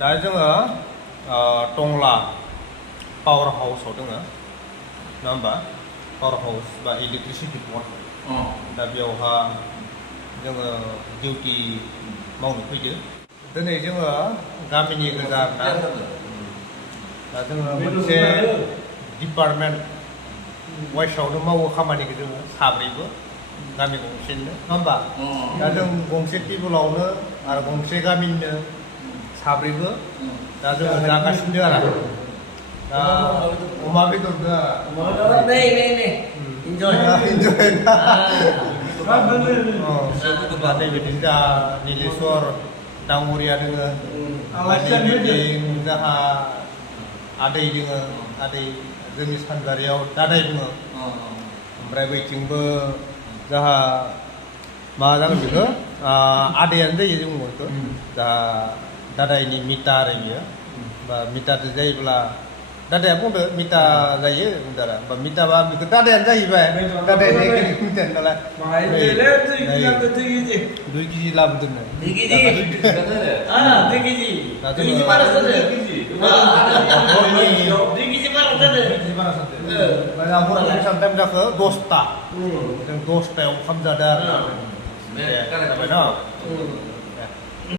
दा जोङो टंला पावार हाउसआव दङ नङा होमबा पावार हाउस बा इलेक्ट्रिसिटि बर्ड दा बेयावहा जोङो डिउटि मावनो फैदो दिनै जोङो गामिनि गोजा आरोना दा जोङो मोनसे डिपार्टमेन्ट वाइसआवनो मावो खामानिखौ जोङो साब्रैबो गामि गंसेनो नङा होमबा दा जों गंसे टेबोलावनो आरो गंसे गामिनिनो साब्रैबो दा जोङो जागासिनो आरो दा अमा बेदर nih enjoy दा नैबिदिनो जा निलेस्वर दाङरिया दोङो बिदिं जाहा आदै दोङो आदै जोंनि सानजारियाव दादाय बुङो ओमफ्राय बैथिंबो जाहा मा जागोन बेखौ आदैयानो जायो जों बुङो बेखौ दा दादायनि मिता आरो बियो बा मिताजों जायोब्ला दादाया बुंदो मिता जायो बुंदारा बा मिताबा बेखौ दादायानो जाहैबाय दादाया मितायानो नालाय 2 केजि लाबोदोंनो 2 केजि 2 केजि 2 केजि बारा जादों 2 केजि बारा जादों हरनि सामटाइम जाखो 10ता जों 10तायाव ओंखाम जादों आरो जाबाय न